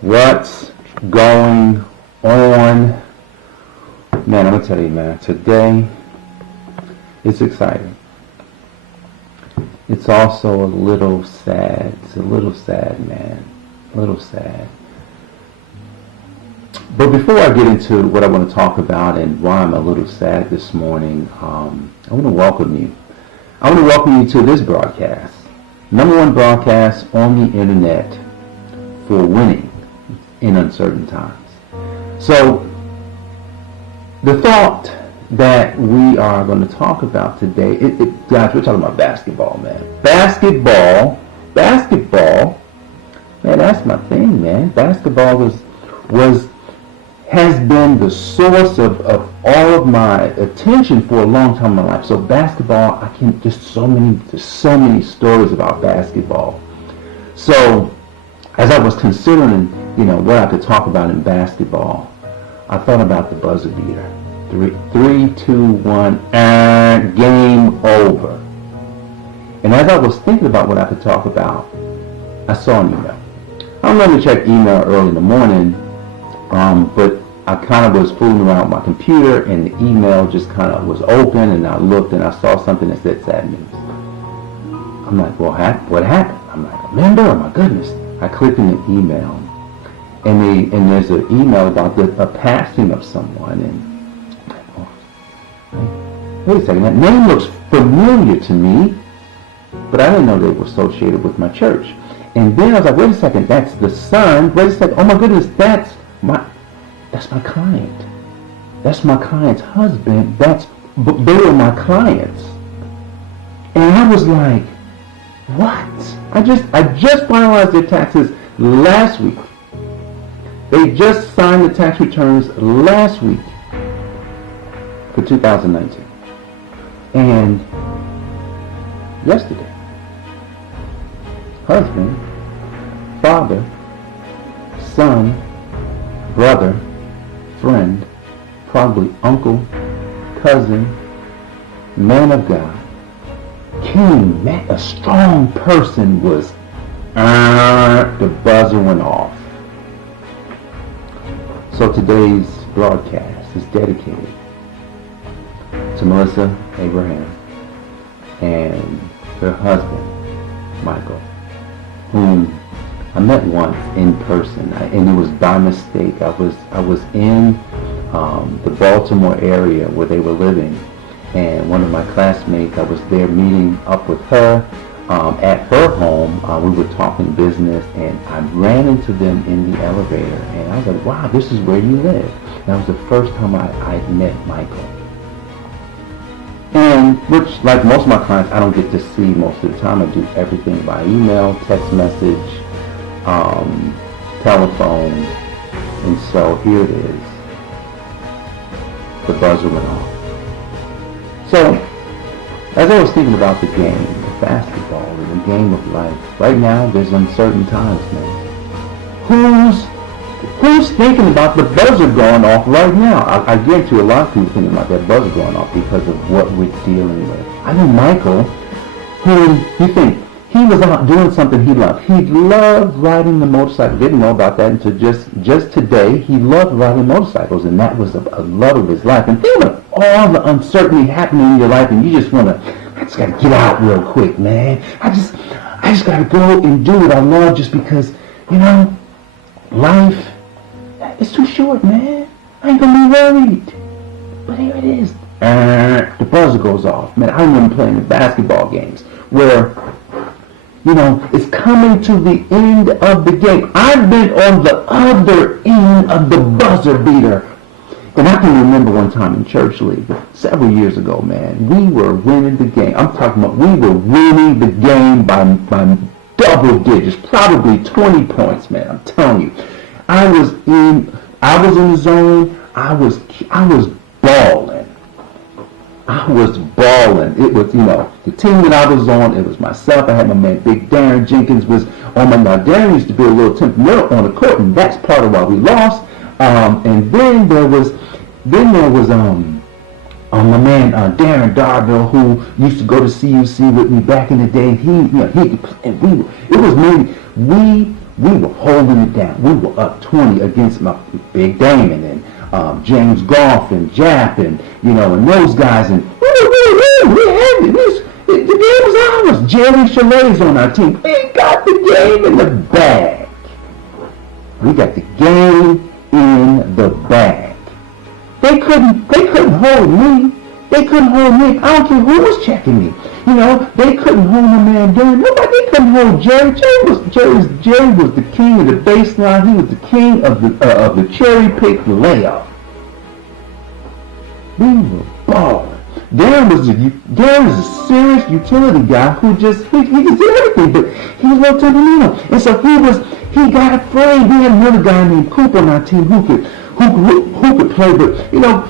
What's going on? Man, I'm going to tell you, man, today it's exciting. It's also a little sad. It's a little sad, man. A little sad. But before I get into what I want to talk about and why I'm a little sad this morning, I want to welcome you. I want to welcome you to this broadcast. #1 broadcast on the internet for winning in uncertain times. So, the thought that we are going to talk about today, guys, we're talking about basketball, man. Basketball, man, that's my thing, man. Basketball has been the source of all of my attention for a long time in my life. So basketball, there's so many stories about basketball. So as I was considering, what I could talk about in basketball, I thought about the buzzer beater. 3, 2, 1, and game over. And as I was thinking about what I could talk about, I saw an email. I don't normally check email early in the morning, but I kind of was fooling around with my computer, and the email just kind of was open, and I looked and I saw something that said sad news. I'm like, well, what happened? I'm like, remember? Oh my goodness. I clicked in the email, and there's an email about a passing of someone, and wait a second, that name looks familiar to me, but I didn't know they were associated with my church. And then I was like, wait a second, that's the son. Wait a second, oh my goodness, that's my client. That's my client's husband. They were my clients. And I was like, what? I just finalized their taxes last week. They just signed the tax returns last week for 2019. And yesterday, husband, father, son, brother, friend, probably uncle, cousin, man of God, king, man, a strong person was, the buzzer went off. So today's broadcast is dedicated to Melissa Abraham and her husband, Michael, whom I met once in person, and it was by mistake. I was in the Baltimore area where they were living, and one of my classmates, I was there meeting up with her at her home. We were talking business, and I ran into them in the elevator, and I was like, wow, this is where you live. And that was the first time I met Michael. And which, like most of my clients, I don't get to see most of the time. I do everything by email, text message, telephone, and so here it is. The buzzer went off. So, as I was thinking about the game, basketball, and the game of life, right now there's uncertain times, man. Who's thinking about the buzzer going off right now? I guarantee you a lot of people thinking about that buzzer going off because of what we're dealing with. I know Michael, who you think he was out doing something he loved. He loved riding the motorcycle. Didn't know about that until just today. He loved riding motorcycles, and that was a love of his life. And think of all the uncertainty happening in your life, and you just want to, I just got to get out real quick, man. I just got to go and do what I love just because, life, it's too short, man. I ain't going to be worried. But here it is. The buzzer goes off. Man, I remember playing the basketball games where, it's coming to the end of the game. I've been on the other end of the buzzer beater. And I can remember one time in church league, several years ago, man, we were winning the game. I'm talking about we were winning the game by double digits, probably 20 points, man. I'm telling you. I was in the zone. I was balling. It was, the team that I was on, it was myself. I had my man Big Darren Jenkins was on my. Now Darren used to be a little temperamental on the court, and that's part of why we lost. And then there was my man Darren Darville, who used to go to CUC with me back in the day. We we were holding it down. We were up 20 against my Big Damon and James Goff and Jap and, and those guys. And we had it. The game was ours. Jerry Chalet's on our team. We got the game in the bag. We got the game in the bag. They couldn't hold me. They couldn't hold me. I don't care who was checking me. They couldn't hold my man Darren. Nobody. They couldn't hold Jerry. Jerry was the king of the baseline. He was the king of the cherry pick layup. We were balling. Darren was a serious utility guy who he just did everything, but he was no temperamental. And so he got afraid. We had another guy named Cooper on our team who could play, but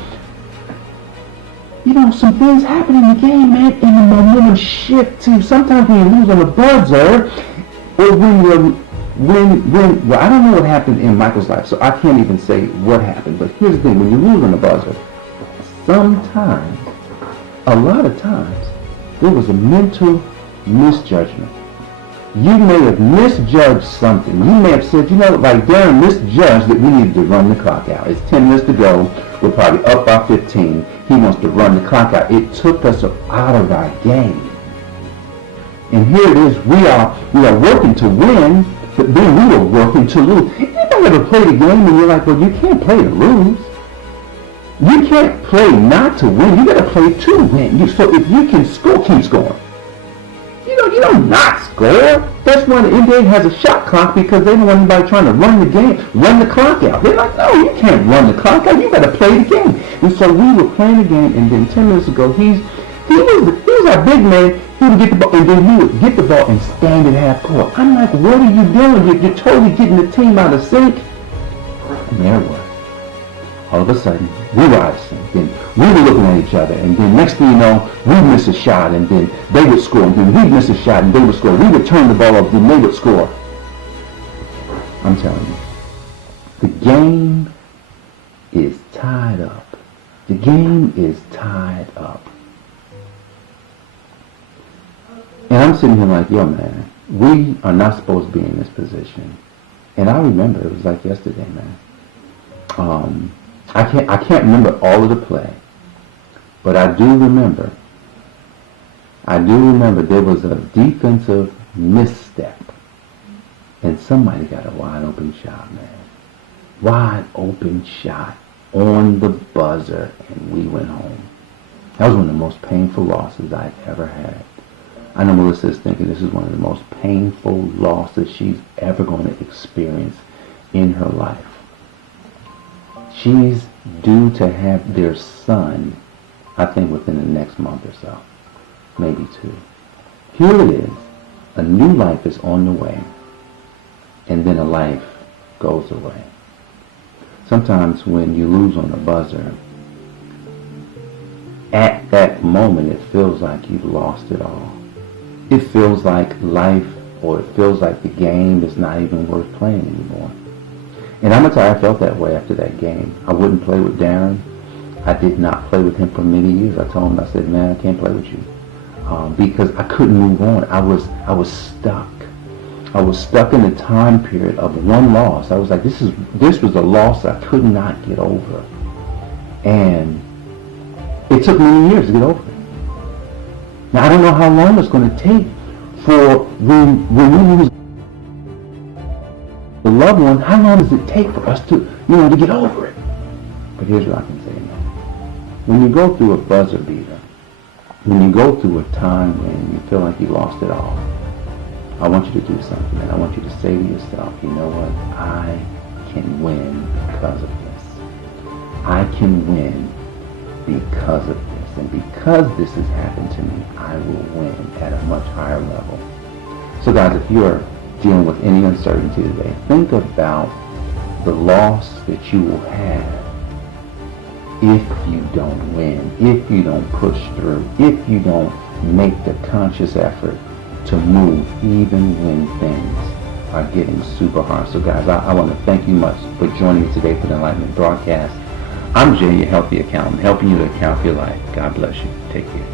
some things happen in the game, man, and the momentum shift too. Sometimes when you lose on the buzzer, or when I don't know what happened in Michael's life, so I can't even say what happened, but here's the thing, when you lose on the buzzer, sometimes, a lot of times, there was a mental misjudgment. You may have misjudged something. You may have said, like Darren misjudged that we needed to run the clock out. It's 10 minutes to go. We're probably up by 15. He wants to run the clock out. It took us out of our game. And here it is. We are working to win, but then we were working to lose. Anybody ever played a game and you're like, well, you can't play to lose. You can't play not to win. You got to play to win. So if you can score, keep scoring. You don't not score. That's why the NBA has a shot clock, because they don't want anybody trying to run the game, run the clock out. They're like, no, you can't run the clock out. You got to play the game. And so we were playing the game, and then 10 minutes ago, he was our big man. He would get the ball, and then he would get the ball and stand at half court. I'm like, what are you doing? You're totally getting the team out of sync. And there it was. All of a sudden, we were out of sync. Then we were looking at each other, and then next thing you know, we miss a shot, and then they would score, and then we'd miss a shot, and they would score. We would turn the ball up, then they would score. I'm telling you, the game is tied up. The game is tied up. And I'm sitting here like, yo, man, we are not supposed to be in this position. And I remember, it was like yesterday, man. I can't remember all of the play, but I do remember there was a defensive misstep, and somebody got a wide open shot, man. Wide open shot on the buzzer, and we went home. That was one of the most painful losses I've ever had. I know Melissa is thinking this is one of the most painful losses she's ever going to experience in her life. She's due to have their son, I think, within the next month or so, maybe 2. Here it is. A new life is on the way, and then a life goes away. Sometimes when you lose on the buzzer, at that moment it feels like you've lost it all. It feels like life, or it feels like the game is not even worth playing anymore. And I'm going to tell you, I felt that way after that game. I wouldn't play with Darren. I did not play with him for many years. I told him, I said, man, I can't play with you. Because I couldn't move on. I was stuck. I was stuck in a time period of one loss. I was like, this was a loss I could not get over. And it took many years to get over it. Now, I don't know how long it's going to take for when we lose the loved one, how long does it take for us to get over it? But here's what I can say now. When you go through a buzzer beater, when you go through a time when you feel like you lost it all, I want you to do something, and I want you to say to yourself, you know what? I can win because of this. I can win because of this. And because this has happened to me, I will win at a much higher level. So guys, if you're dealing with any uncertainty today, think about the loss that you will have if you don't win, if you don't push through, if you don't make the conscious effort to move even when things are getting super hard. So guys, I want to thank you much for joining me today for the Enlightenment broadcast. I'm Jay, your healthy accountant, helping you to account for your life. God bless you. Take care.